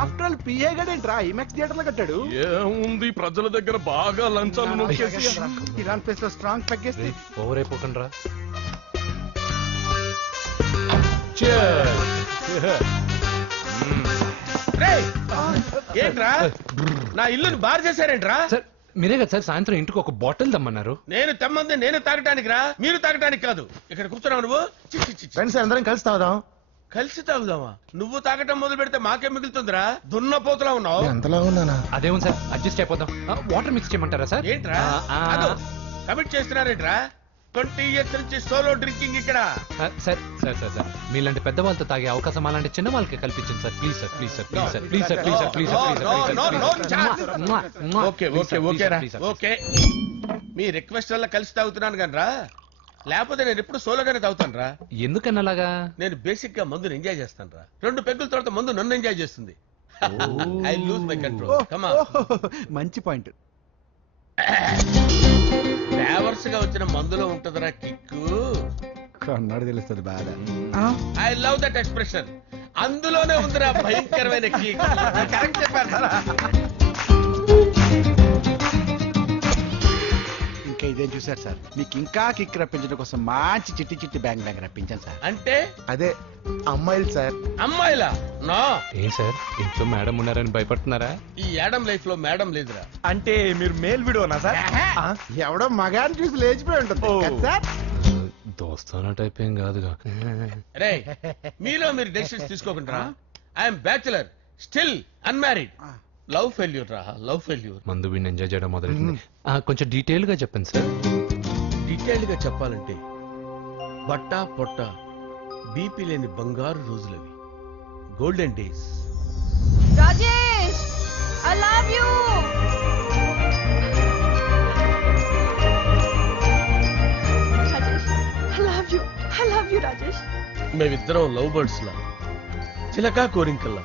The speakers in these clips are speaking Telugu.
ఆఫ్టర్ ఆల్ పిఏ గడేంట్రా ఇమెక్స్ థియేటర్ లో కట్టాడు. ఏముంది ప్రజల దగ్గర బాగా లంచాలు నొక్కేసి ఇరాన్ ప్లేస్ లో స్ట్రాంగ్ పెగ్గేస్తే ఓవర్ అయిపోకండి రా. ఏంట్రా నా ఇల్లుని బార్ చేశారేంట్రా? సార్ మీరే కదా సార్ సాయంత్రం ఇంటికి ఒక బాటిల్ దమ్మన్నారు. నేను తెమ్మంది నేను తాగటానికి రా, మీరు తాగటానికి కాదు. ఇక్కడ కూర్చున్నావు నువ్వు. ఫ్రెండ్స్ అందరం కలిసి తాగుదాం. కలిసి తాగుదామా? నువ్వు తాగటం మొదలు పెడితే మాకే మిగులుతుందిరా. దున్నపోతులా ఉన్నావు. ఎంతలా ఉన్నానా? అదేమో సార్ అడ్జస్ట్ అయిపోదాం. వాటర్ మిక్స్ చేయమంటారా సార్? ఏంట్రా కమిట్ చేస్తున్నారేంట్రా? 20 years నుంచి సోలో డ్రింకింగ్ ఇక్కడ. సార్ సార్ సార్ సార్ మీలాంటి పెద్ద వాళ్ళతో తాగే అవకాశం అలాంటి చిన్న వాళ్ళకి కల్పించండి sir. Please sir please sir please sir please sir please sir please sir okay okay okay రా ఓకే. మీ రిక్వెస్ట్ వల్ల కలిసి తాగుతున్నాను కానీ రా, లేకపోతే నేను ఎప్పుడు సోలోగానే తాగుతాను రా. ఎందుకన్నా అలాగా? నేను బేసిక్ గా మందుని ఎంజాయ్ చేస్తాను రా. 2 పెగ్గుల తర్వాత మందు నన్ను ఎంజాయ్ చేస్తుంది. I lose my control. Come on. మంచి పాయింట్. ఫ్లేవర్స్ గా వచ్చిన మందులో ఉంటదిరా కిక్కు. కన్నాడు తెలుస్తుంది బాగా. I love that expression. అందులోనే ఉందిరా భయంకరమైన కిక్. కరెక్ట్ చెప్పారు. ఇంకా ఇదేం చూసారు సార్, మీకు ఇంకా కిక్ రప్పించడం కోసం మంచి చిట్టి చిట్టి బ్యాంగ్ బ్యాంగ్ రప్పించాను సార్. అంటే అదే అమ్మాయిలు సార్. అమ్మాయిలా? నా ఏం సార్ ఇంట్లో మేడం ఉన్నారని భయపడుతున్నారా? ఈ యాడమ్ లైఫ్ లో మేడం లేదురా. అంటే మీరు మేల్ వీడియోనా సార్? ఎవడో మగాన్ని చూసి లేచిపోయి ఉంటుంది సార్. దోస్తానా టైప్ ఏం కాదుగా. రే మీలో మీరు డెసిషన్స్ తీసుకోకుండా. I'm bachelor, still unmarried. Love failure రా, లవ్ ఫెయిల్యూర్. మందు వీడిని ఎంజాయ్ చేయడం మొదలైంది. కొంచెం డీటెయిల్ గా చెప్పండి సార్. డీటెయిల్డ్ గా చెప్పాలంటే బట్టా పొట్ట బీపీ లేని బంగారు రోజులవి, golden days. Rajesh I love you. I love you Rajesh. మేమిద్దరం లవ్ బర్డ్స్ లా, చిలకా కోరింకల్లా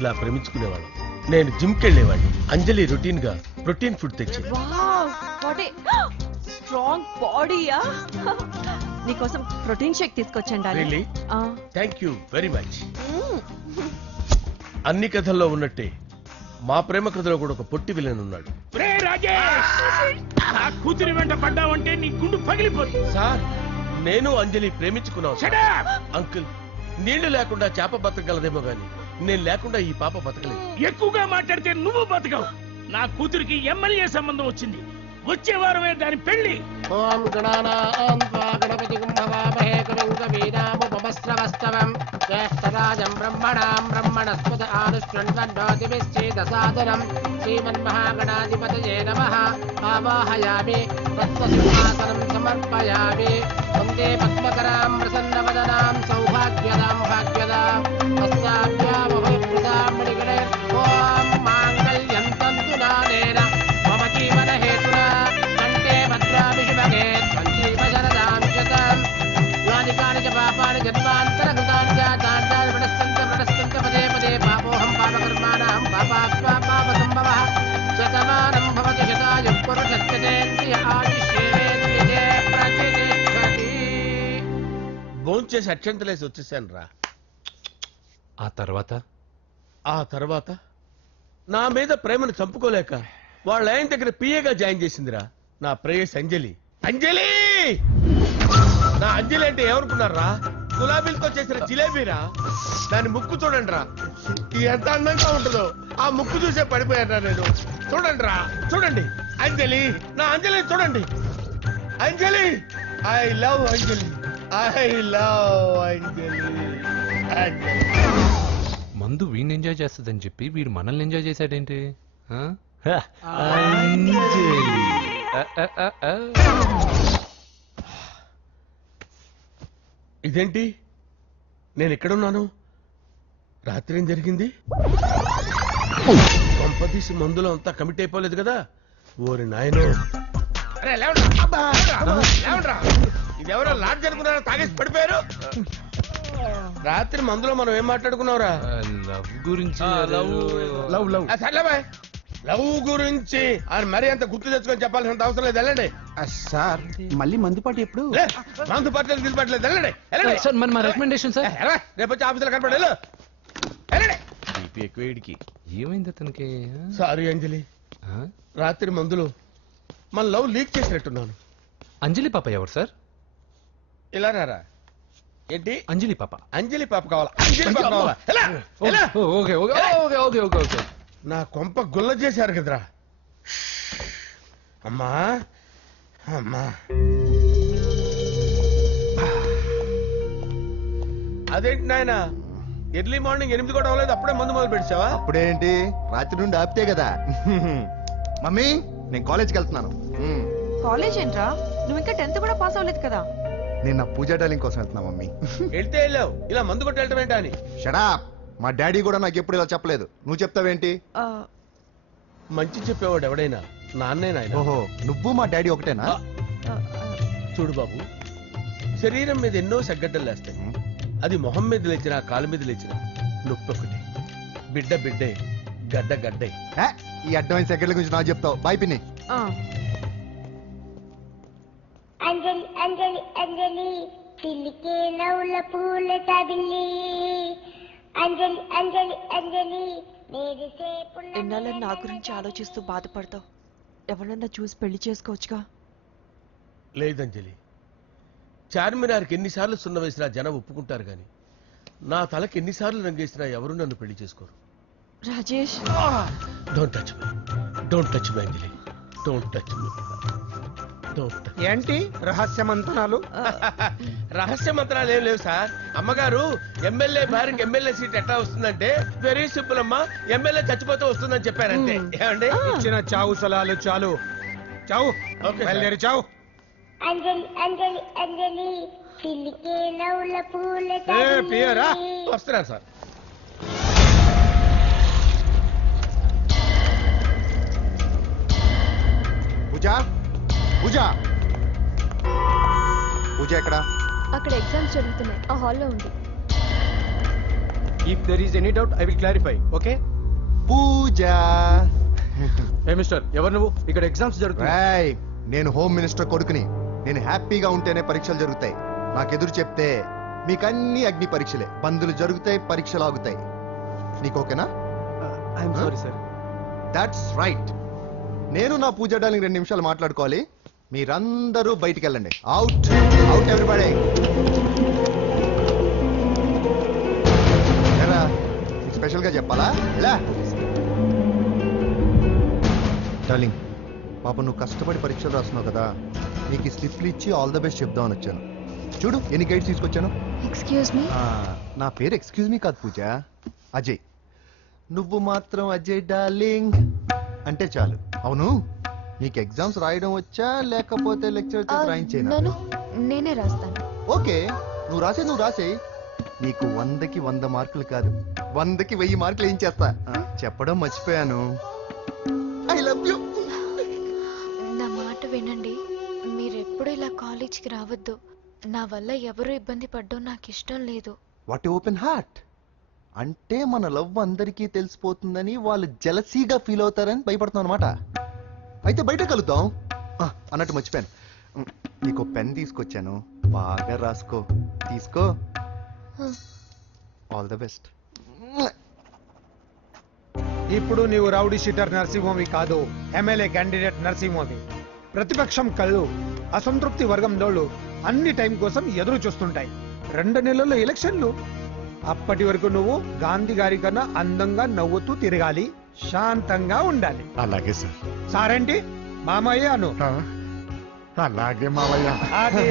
ఇలా ప్రేమించుకునేవాళ్ళం. నేను జిమ్ కెళ్ళేవాడిని. అంజలి రొటీన్ గా ప్రోటీన్ ఫుడ్ తెచ్చేది. వావ్ వాట్ ఏ స్ట్రాంగ్ బాడీయా. నీకోసం ప్రోటీన్ షేక్ తీసుకొచ్చండి. Really? Thank you very much. అన్ని కథల్లో ఉన్నట్టే మా ప్రేమ కథలో కూడా ఒక పొట్టి విలన్ ఉన్నాడు. కూతురి వెంట పడ్డావంటే నీ గుండు పగిలిపోతుంది. సార్ నేను అంజలి ప్రేమించుకున్నాను. అంకుల్ నీళ్లు లేకుండా చేప బతకగలదేమో గాని నేను లేకుండా ఈ పాప బతకలేదు. ఎక్కువగా మాట్లాడితే నువ్వు బతకవు. నా కూతురికి ఎమ్మెల్యే సంబంధం వచ్చింది. వచ్చే వారమే దాని పెళ్లి. ఓం గణపతి కుంభవామహే కవిం కవీనాముపమస్రవస్తవం జ్యేష్ఠరాజం బ్రహ్మణాం బ్రహ్మణస్పద ఆనుష్ణ్వన్నోతిభిశ్చేదసాదరం శ్రీమన్మహాగణాధిపతయే నమః. ఆవాహయామి తత్వసింహాసనం సమర్పయామి. వందే పద్మకరాం ప్రసన్నవదనాం సౌభాగ్యదాం భాగ్యదాం హస్తాభ్యామభయప్రదాం మణిగణే. ఓం మాంగళ్యం తంతు నానేన మమ జీవన హేతునా కంఠే భద్రామి శుభగే సంజీవ శరదాం శతం. యాని కాని చ పాపాని జన్మాంతరకృతాని జాతాని ప్రణశ్యంత పదే పదే పాపోహం పాపకర్మాణం పాపాత్మా పాపసంభవః. శతమానం భవతి శతాయుః పురుషస్యేంద్రియ ఆయుష్యేంద్రియే ప్రతిష్టతి. భోంచేసి అక్షంతలేసి వచ్చేసాను రా. ఆ తర్వాత నా మీద ప్రేమను చంపుకోలేక వాళ్ళ ఆయన దగ్గర పిఏగా జాయిన్ చేసిందిరా నా ప్రేయస్ అంజలి. అంజలి నా అంజలి అంటే ఏమనుకున్నారా? గులాబీలతో చేసిన జిలేబీరా. దాని ముక్కు చూడండి రా, ఎంత అందంగా ఉంటుందో. ఆ ముక్కు చూసే పడిపోయారా నేను. చూడండి రా, చూడండి అంజలి, నా అంజలి చూడండి. Anjali I love Anjali, I love Anjali. మందు వీడిని ఎంజాయ్ చేస్తుందని చెప్పి వీడు మనల్ని ఎంజాయ్ చేశాడేంటి? ఇదేంటి నేను ఎక్కడున్నాను? రాత్రి ఏం జరిగింది? కొంపదీసి మందులో అంతా కమిట్ అయిపోలేదు కదా? ఓరి నాయనో, ఇదెవరో లాడ్జ్ అనుకున్నారో తాగేసి పడిపోయారు. రాత్రి మందులో మనం ఏం మాట్లాడుకున్నావురా? లవ్ గురించి. లవ్ గురించి అని మరీ అంత గుర్తు తెచ్చుకొని చెప్పాల్సినంత అవసరం లేదు. వెళ్ళండి సార్. మళ్ళీ మందుపాటి ఎప్పుడు? మందు పట్టలేదు గిల్పట్టలేదు. వెళ్ళండి సార్ మరి మా రికమెండేషన్ సార్. రేపు వచ్చి ఆఫీసులో కనపడి వెళ్ళండి. బీపీ ఎక్కువ వీడికి. ఏమైంది అతనికి సారీ అంజలి, ఆ? రాత్రి మందులు మన లవ్ లీక్ చేసినట్టున్నాను. అంజలి పాప ఎవరు సార్? ఇలా రారా. ఏంటి అంజలి పాప. అంజలి పాప కావాలా? అంజలి పాప కావాలా? ఎలా? ఎలా? Okay okay okay okay okay okay. నా కొంప గుల్ల చేశారు కదరా. అమ్మా అమ్మా, అదేంటి నాయన ఎర్లీ మార్నింగ్ 8 కూడా అవ్వలేదు, అప్పుడే మందు మొదలు పెట్టావా? అప్పుడేంటి, రాత్రి నుండి ఆపితే కదా. మమ్మీ నేను కాలేజ్కి వెళ్తున్నాను. కాలేజ్ ఏంట్రా? నువ్వు ఇంకా 10th కూడా పాస్ అవ్వలేదు కదా. నేను నా పూజా డాలింగ్ కోసం వెళ్తున్నా మమ్మీ. వెళ్తే వెళ్ళావు, ఇలా మందు కొట్టి వెళ్ళటం ఏంటా అని. షడా, మా డాడీ కూడా నాకు ఎప్పుడు ఇలా చెప్పలేదు. నువ్వు చెప్తావేంటి? ఆ, మంచి చెప్పేవాడు ఎవడైనా నాన్నే నాయన. ఓహో, నువ్వు మా డాడీ ఒకటేనా? ఆ, చూడు బాబు, శరీరం మీద ఎన్నో సగ్గడ్డలు లేస్తాయి. అది మొహం మీద లేచినా కాలు మీద లేచినా నొప్పి ఒకటి. బిడ్డ బిడ్డే, గడ్డ గడ్డే. హే, ఈ అడ్వాన్స్ సెకండ్ల గురించి నాకు చెప్తావు. బాయ్ పిన్ని. ఆ. అంజలి అంజలి అంజలి పిల్లికే నవ్వుల పూల తబిల్లి అంజలి అంజలి అంజలి ఎన్నాళ్ళ నా గురించి ఆలోచిస్తూ బాధపడతావు. ఎవరన్నా చూసి పెళ్లి చేసుకోవచ్చుగా. లేదంజలి, చార్మినార్కి ఎన్నిసార్లు సున్న వేసినా జనం ఒప్పుకుంటారు గాని నా తలకి ఎన్నిసార్లు రంగేసినా ఎవరు నన్ను పెళ్లి చేసుకోరు. Rajesh, don't touch me, don't touch me Anjali, don't touch me, don't. ఏంటి రహస్య మంతనాలు? రహస్య మంత్రాలు ఏం లేవు సార్. అమ్మగారు ఎమ్మెల్యే భార్యకి ఎమ్మెల్యే సీట్ ఎట్లా వస్తుందంటే వెరీ సింపుల్ అమ్మా, ఎమ్మెల్యే చచ్చిపోతే వస్తుందని చెప్పారంటే. ఏమండి? ఇచ్చిన చావు సలాలు చాలు. చావు, ఓకే బయలుదేరి చావు. అంజలి అంజలి అంజలి పిల్లికే నవ్వుల పూల పియరా వస్తున్నాను సార్. పూజ, పూజ, పూజ ఎక్కడ? అక్కడ ఎగ్జామ్స్ జరుగుతున్నాయి, ఆ హాల్లో ఉంది. If there is any doubt I will clarify. Okay Pooja. ఏ మిస్టర్, ఎవరు నువ్వు? ఇక్కడ ఎగ్జామ్స్ జరుగుతున్నాయి. రాయ్, నేను హోమ్ మినిస్టర్ కొడుకుని. నేను హ్యాపీగా ఉంటేనే పరీక్షలు జరుగుతాయి. నాకెదురు చెప్తే మీకన్నీ అగ్ని పరీక్షలే. బందులు జరుగుతాయి, పరీక్షలు ఆగుతాయి. నీకు ఓకేనా? I'm sorry sir. That's right. నేను నా పూజ డార్లింగ్ 2 నిమిషాలు మాట్లాడుకోవాలి. మీరందరూ బయటికి వెళ్ళండి. Out out everybody. ఎరా, స్పెషల్ గా చెప్పాలా? ఇలా డార్లింగ్, పాప నువ్వు కష్టపడి పరీక్షలు రాస్తున్నావు కదా, నీకు ఈ స్లిప్లు ఇచ్చి ఆల్ ద బెస్ట్ చెప్దామని వచ్చాను. చూడు ఎన్ని గైడ్స్ తీసుకొచ్చాను. Excuse me. నా పేరు ఎక్స్క్యూజ్ మీ కాదు పూజ, అజయ్. నువ్వు మాత్రం అజయ్ డార్లింగ్ అంటే చాలు. అవును, నీకు ఎగ్జామ్స్ రాయడం వచ్చా లేకపోతే లెక్చర్ రాయించేనా? నేనే రాస్తాను. ఓకే, నువ్వు రాసే. నీకు 100కి 100 మార్కులు కాదు, 100కి 1000 మార్కులు ఏం చేస్తా. చెప్పడం మర్చిపోయాను, ఐ లవ్ యూ. నా మాట వినండి, మీరెప్పుడు ఇలా కాలేజ్కి రావద్దు. నా వల్ల ఎవరు ఇబ్బంది పడ్డం నాకు ఇష్టం లేదు. What open heart. అంటే మన లవ్ అందరికీ తెలిసిపోతుందని వాళ్ళు జలసీగా ఫీల్ అవుతారని భయపడుతున్నాం అనమాట. అయితే బయట కలుద్దాం. అన్నట్టు మర్చిపోయాను, నీకు పెన్ తీసుకొచ్చాను, బాగా రాసుకో. తీసుకో. All the best. ఇప్పుడు నీవు రౌడీ షీటర్ నరసింహవి కాదు, ఎమ్మెల్యే క్యాండిడేట్ నరసింహవి. ప్రతిపక్షం కళ్ళు, అసంతృప్తి వర్గం డోళ్ళు అన్ని టైం కోసం ఎదురు చూస్తుంటాయి. 2 నెలల్లో ఎలక్షన్లు. అప్పటి వరకు నువ్వు గాంధీ గారి కన్నా అందంగా నవ్వుతూ తిరగాలి, శాంతంగా ఉండాలి. అలాగే సార్. సారేంటి మామయ్య అను. అలాగే మావయ్య. అదే.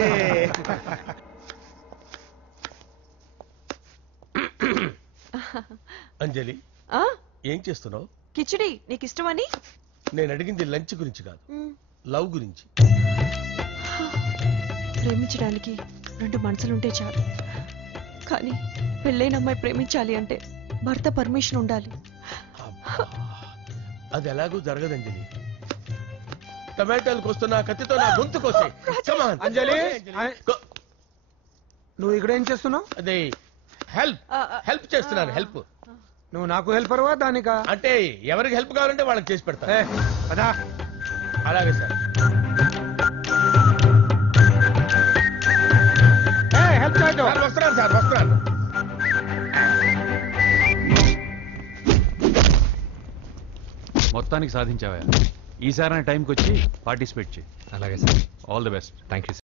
అంజలి, ఆ? ఏం చేస్తున్నావు? కిచిడి నీకు ఇష్టమని. నేను అడిగింది లంచ్ గురించి కాదు, లవ్ గురించి. ప్రేమించడానికి 2 మనసులుంటే చాలు, కానీ పెళ్ళైన అమ్మాయి ప్రేమించాలి అంటే భర్త పర్మిషన్ ఉండాలి. అది ఎలాగూ జరగదంజలి. టమాటాలు కోస్తున్నా కత్తితో నా గొంతు కోసే. అంజలి, నువ్వు ఇక్కడ ఏం చేస్తున్నావు? అదే హెల్ప్ చేస్తున్నాను. హెల్ప్. నువ్వు నాకు హెల్పర్వా దానికా? అంటే ఎవరికి హెల్ప్ కావాలంటే వాళ్ళకి చేసి పెడతా. పదా. అలాగే సార్. హెల్ప్ చేయడం. వస్తున్నాను సార్, వస్తున్నాను. మొత్తానికి సాధించావా? ఈసారి టైంకి వచ్చి పార్టిసిపేట్ చేయి. అలాగే sir. All the best. Thank you sir.